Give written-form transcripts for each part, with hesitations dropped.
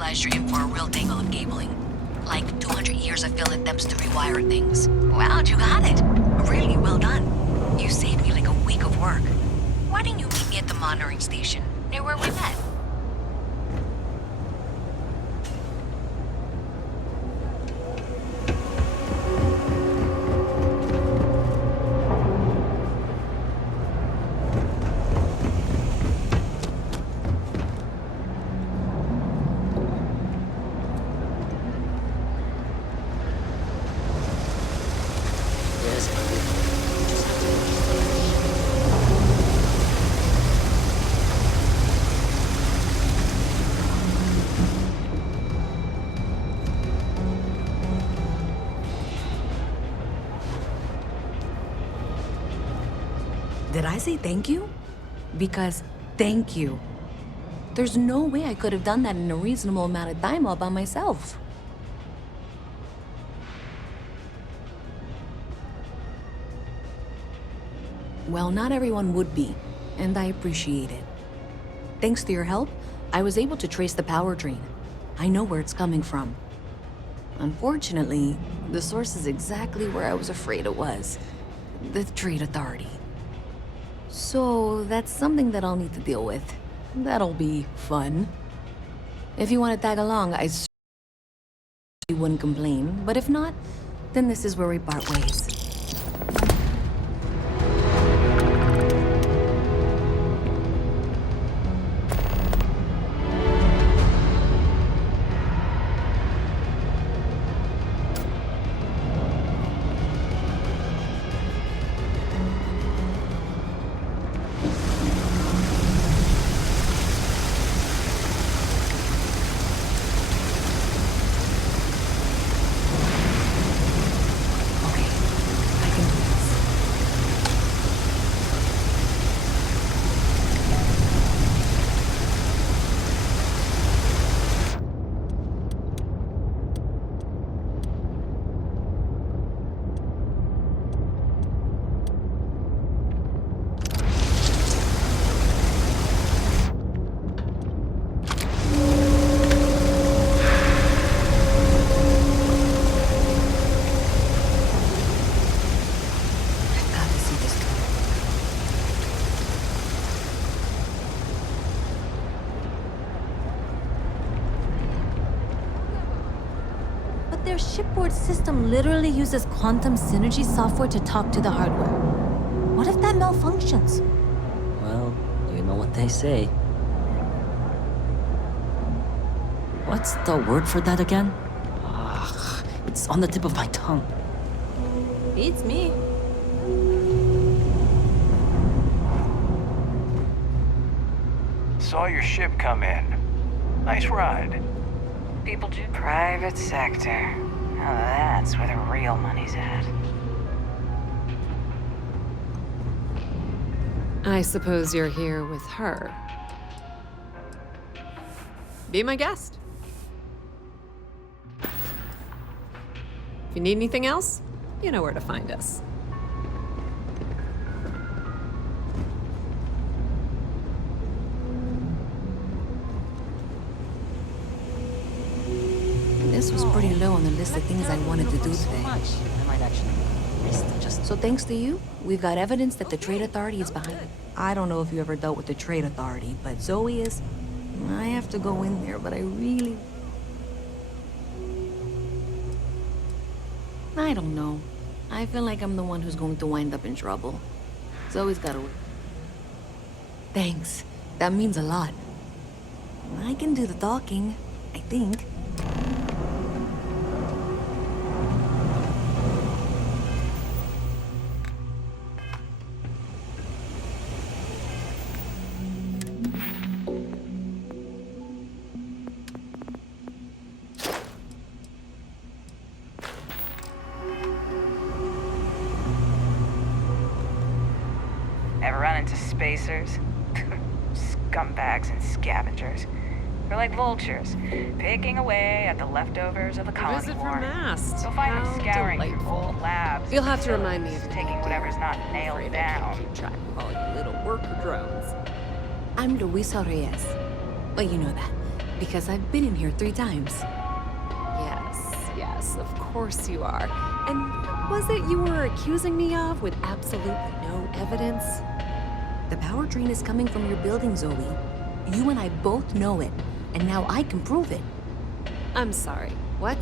realize you're in for a real tangle of cabling. Like 200 years of failed attempts to rewire things. Wow, you got it. Really well done. You saved me like a week of work. Why didn't you meet me at the monitoring station, near where we met? Did I say thank you? Because thank you. There's no way I could have done that in a reasonable amount of time all by myself. Well, not everyone would be, and I appreciate it. Thanks to your help, I was able to trace the power drain. I know where it's coming from. Unfortunately, the source is exactly where I was afraid it was. The Trade Authority. So that's something that I'll need to deal with. That'll be fun. If you want to tag along, I certainly wouldn't complain. But if not, then this is where we part ways. Their shipboard system literally uses quantum synergy software to talk to the hardware. What if that malfunctions? Well, you know what they say. What's the word for that again? Ah, it's on the tip of my tongue. Beats me. Saw your ship come in. Nice ride. People do. Private sector. Now that's where the real money's at. I suppose you're here with her. Be my guest. If you need anything else, you know where to find us. This was pretty low on the list of things I wanted to do today. I might actually miss just. So thanks to you, we've got evidence that the Trade Authority is behind it. I don't know if you ever dealt with the Trade Authority, but Zoe is. I have to go in there, but I don't know. I feel like I'm the one who's going to wind up in trouble. Zoe's gotta... Thanks. That means a lot. I can do the talking, I think. Ever run into spacers? Scumbags and scavengers. They're like vultures, picking away at the leftovers of the colony Visit war. from Mast. You'll find them How scouring through delightful. old labs. You'll and have to remind me of facilities, it. taking whatever's not nailed Afraid I down. can't keep track of all you little worker drones. I'm Luisa Reyes. Well, you know that. Because I've been in here 3 times. Yes, of course you are. And what was it you were accusing me of with absolutely no evidence? The power drain is coming from your building, Zoe. You and I both know it, and now I can prove it. I'm sorry, what?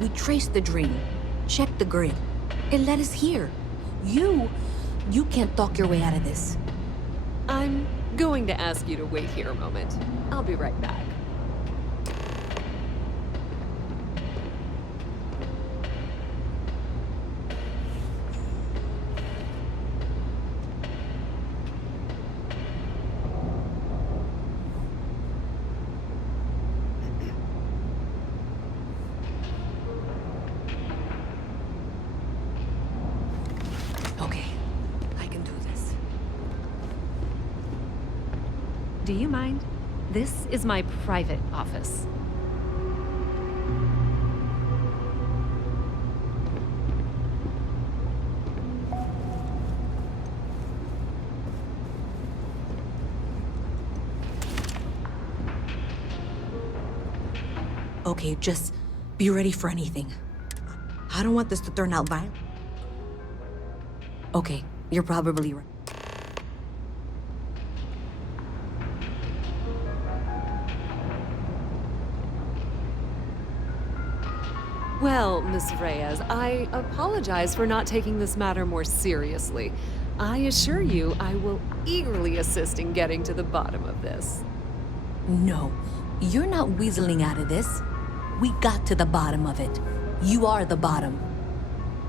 We traced the drain, checked the grid. It led us here. You can't talk your way out of this. I'm going to ask you to wait here a moment. I'll be right back. Okay, I can do this. Do you mind? This is my private office. Okay, just be ready for anything. I don't want this to turn out violent. Okay, you're probably right. Well, Miss Reyes, I apologize for not taking this matter more seriously. I assure you I will eagerly assist in getting to the bottom of this. No, you're not weaseling out of this. We got to the bottom of it. You are the bottom.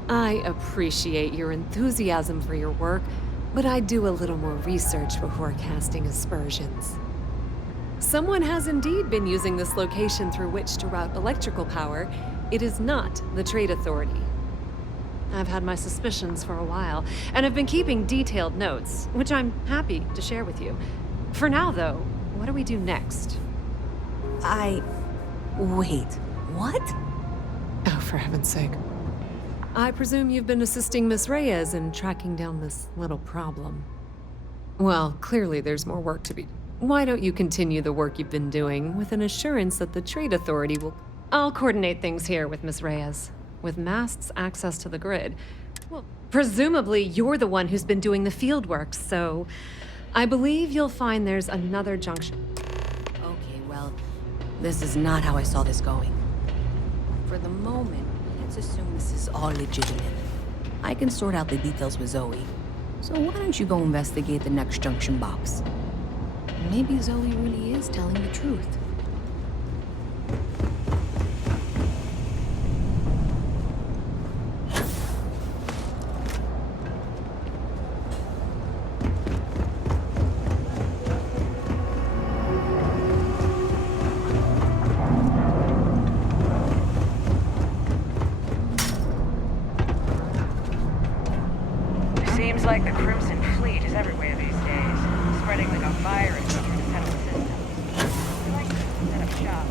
I appreciate your enthusiasm for your work, but I do a little more research before casting aspersions. Someone has indeed been using this location through which to route electrical power. It is not the Trade Authority. I've had my suspicions for a while, and have been keeping detailed notes, which I'm happy to share with you. For now, though, what do we do next? Wait, what? Oh, for heaven's sake. I presume you've been assisting Miss Reyes in tracking down this little problem. Well, clearly there's more work to be. Why don't you continue the work you've been doing with an assurance that the Trade Authority will... I'll coordinate things here with Miss Reyes. With Mast's access to the grid. Well, presumably you're the one who's been doing the field work, so... I believe you'll find there's another junction. Okay, well, this is not how I saw this going. For the moment, let's assume this is all legitimate. I can sort out the details with Zoe. So why don't you go investigate the next junction box? Maybe Zoe really is telling the truth. Seems like the Crimson Fleet is everywhere these days, spreading like a virus through the federal system. We like to set up shop.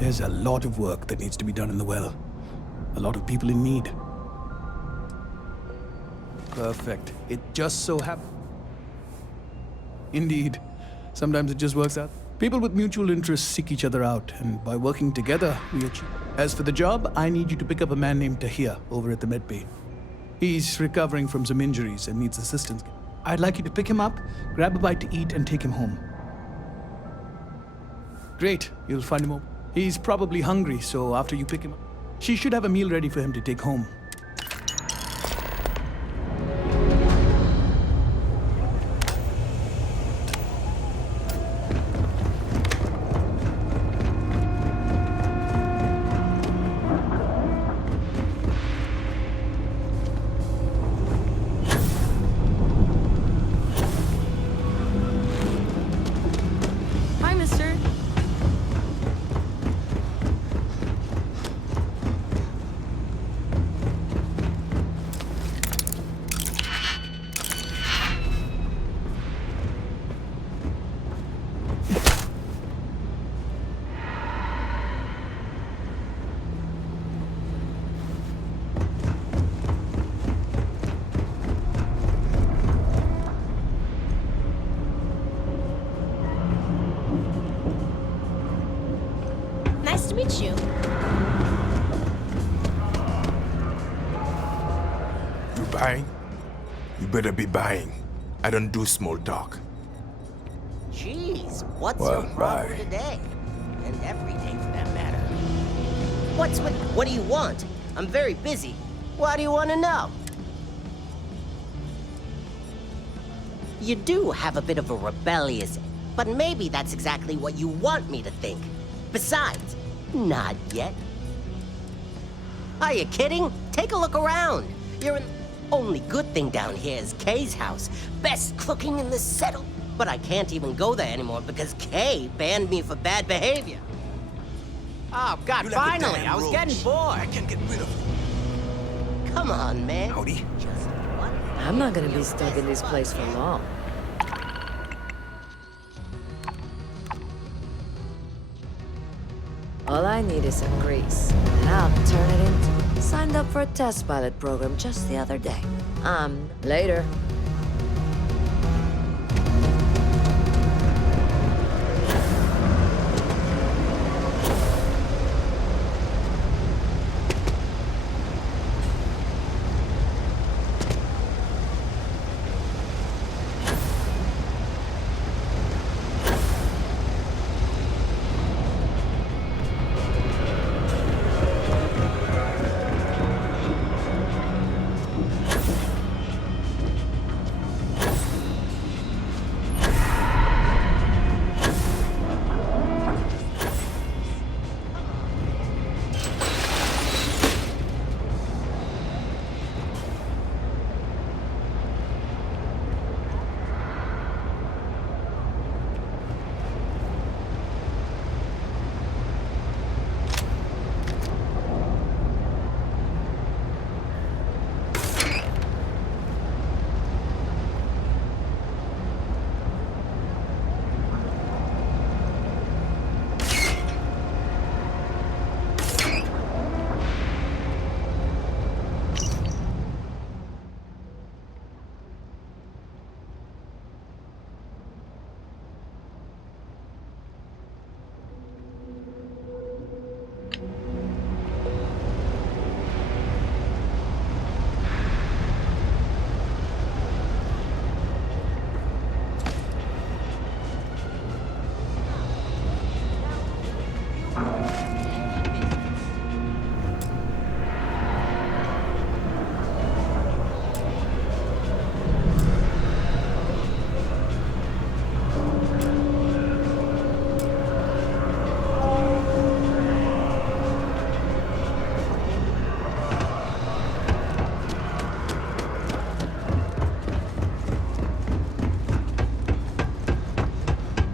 There's a lot of work that needs to be done in the well. A lot of people in need. Perfect. It just so happens. Indeed. Sometimes it just works out. People with mutual interests seek each other out, and by working together, we achieve. As for the job, I need you to pick up a man named Tahir over at the medbay. He's recovering from some injuries and needs assistance. I'd like you to pick him up, grab a bite to eat, and take him home. Great. You'll find him. He's probably hungry, so after you pick him up, she should have a meal ready for him to take home. Hi, mister. buying? You better be buying. I don't do small talk. Jeez, what's Well, your problem bye. today? And every day for that matter. What do you want? I'm very busy. Why do you want to know? You do have a bit of a rebellious, but maybe that's exactly what you want me to think. Besides, not yet. Are you kidding? Take a look around. You're in... Only good thing down here is Kay's house. Best cooking in the settle. But I can't even go there anymore because Kay banned me for bad behavior. Oh, God, You like a finally! damn I was roach. getting bored. I can't get rid of you. Come on, man. Howdy. Just one I'm not gonna be stuck in this place for long. All I need is some grease, and I'll turn it into... Signed up for a test pilot program just the other day. Later.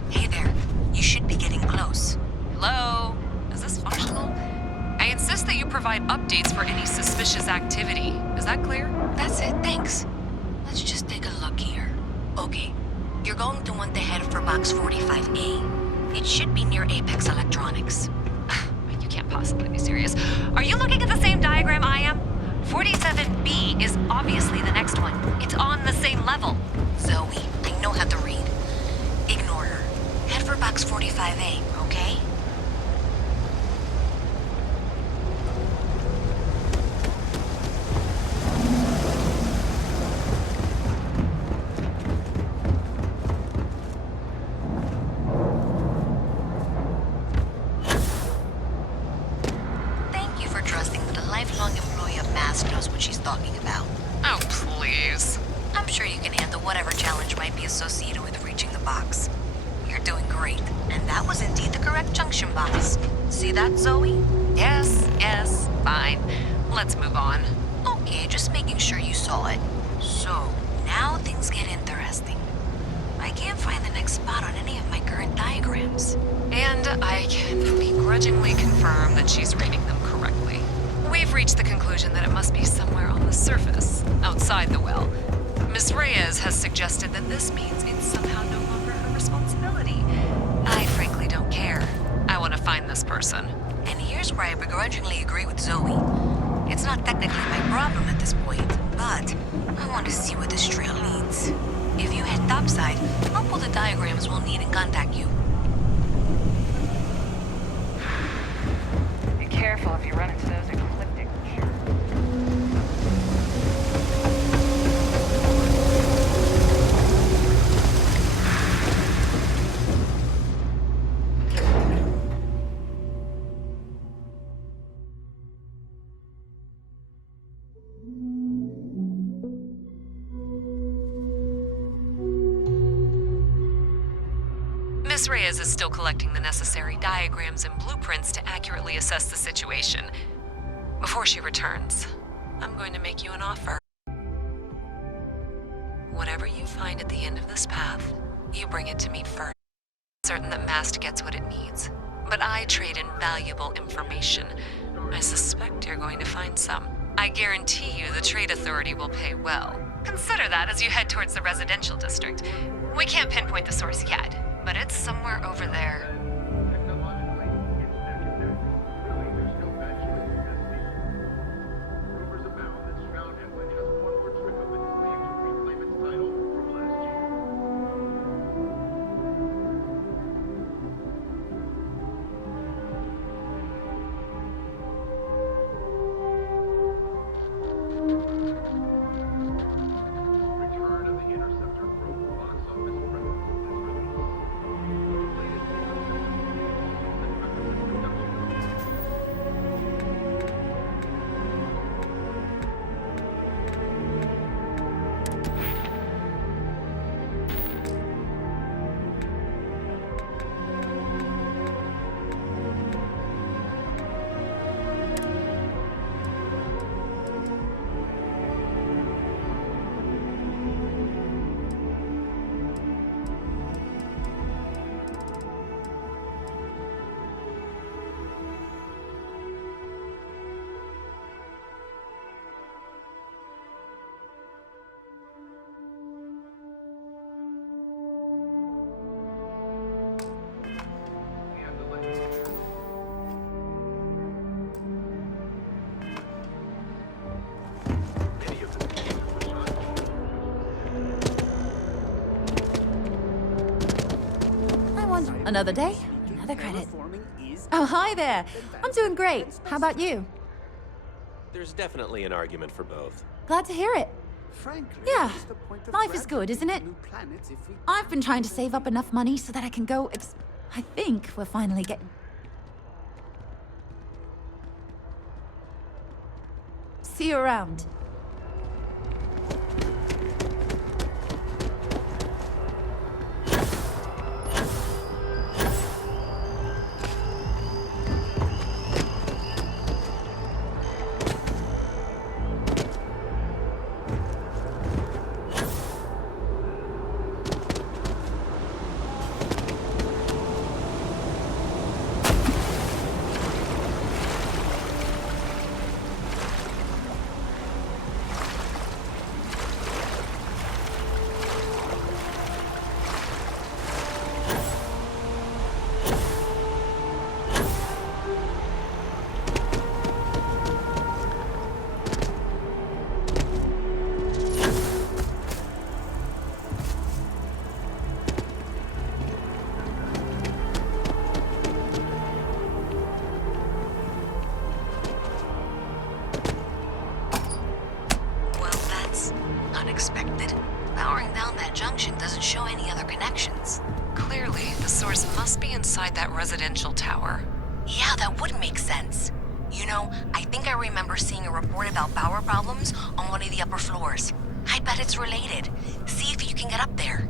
Hey there. You should be getting close. Hello? Is this functional? I insist that you provide updates for any suspicious activity. Is that clear? That's it, thanks. Let's just take a look here. Okay, you're going to want to head for box 45A. It should be near Apex Electronics. You can't possibly be serious. Are you looking at the same diagram I am? 47B is obviously the next one. It's on the same level. Zoe, I know how to read. Ignore her. Head for box 45A, okay? Thank you for trusting that a lifelong employee of Mask knows what she's talking about. Oh, please. I'm sure you can handle whatever challenge might be associated with reaching the box. You're doing great, and that was indeed the correct junction box. See that, Zoe? Yes, fine. Let's move on. Okay, just making sure you saw it. So, now things get interesting. I can't find the next spot on any of my current diagrams. And I can begrudgingly confirm that she's reading them correctly. We've reached the conclusion that it must be somewhere on the surface, outside the well. Miss Reyes has suggested that this means it's somehow no longer her responsibility. I frankly don't care. I want to find this person. And here's where I begrudgingly agree with Zoe. It's not technically my problem at this point, but I want to see where this trail leads. If you head topside, I'll pull the diagrams we'll need and contact you. Be careful if you run into those ecliptic jerks. Miss Reyes is still collecting the necessary diagrams and blueprints to accurately assess the situation. Before she returns, I'm going to make you an offer. Whatever you find at the end of this path, you bring it to me first. Certain that Mast gets what it needs, but I trade in valuable information. I suspect you're going to find some. I guarantee you the Trade Authority will pay well. Consider that as you head towards the residential district. We can't pinpoint the source yet, but it's somewhere over there. Another day, another credit. Oh, hi there. I'm doing great. How about you? There's definitely an argument for both. Glad to hear it. Yeah, life is good, isn't it? I've been trying to save up enough money so that I can go I think we're finally getting... See you around. Unexpected. Powering down that junction doesn't show any other connections. Clearly, the source must be inside that residential tower. Yeah, that would make sense. You know, I think I remember seeing a report about power problems on one of the upper floors. I bet it's related. See if you can get up there.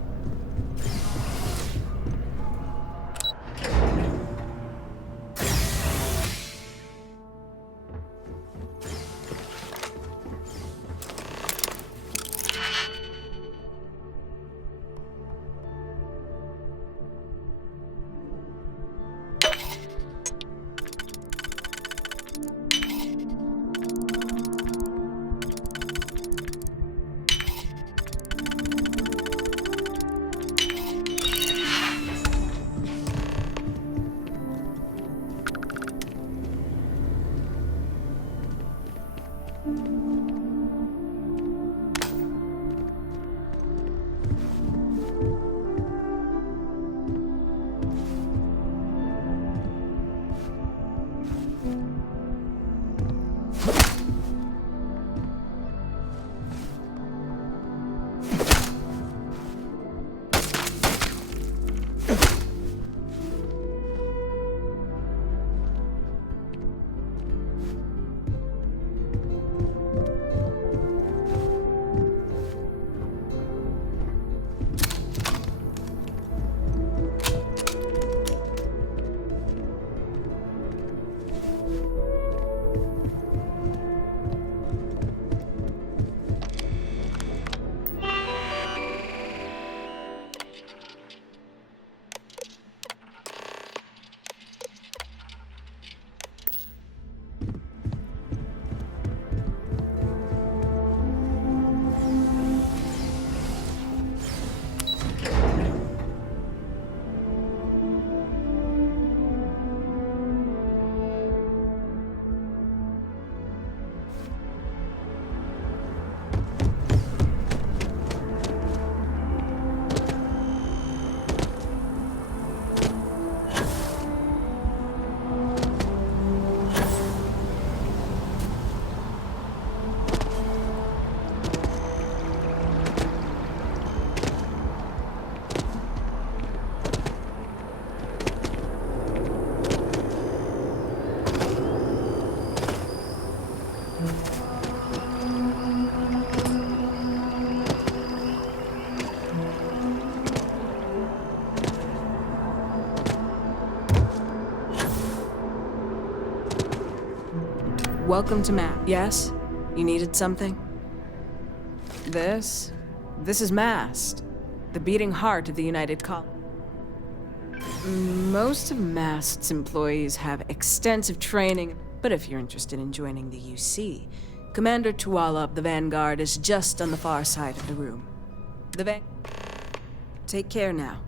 Welcome to Mast. Yes? You needed something? This is Mast, the beating heart of the United Colony. Most of Mast's employees have extensive training, but if you're interested in joining the UC, Commander Tuala of the Vanguard is just on the far side of the room. Take care now.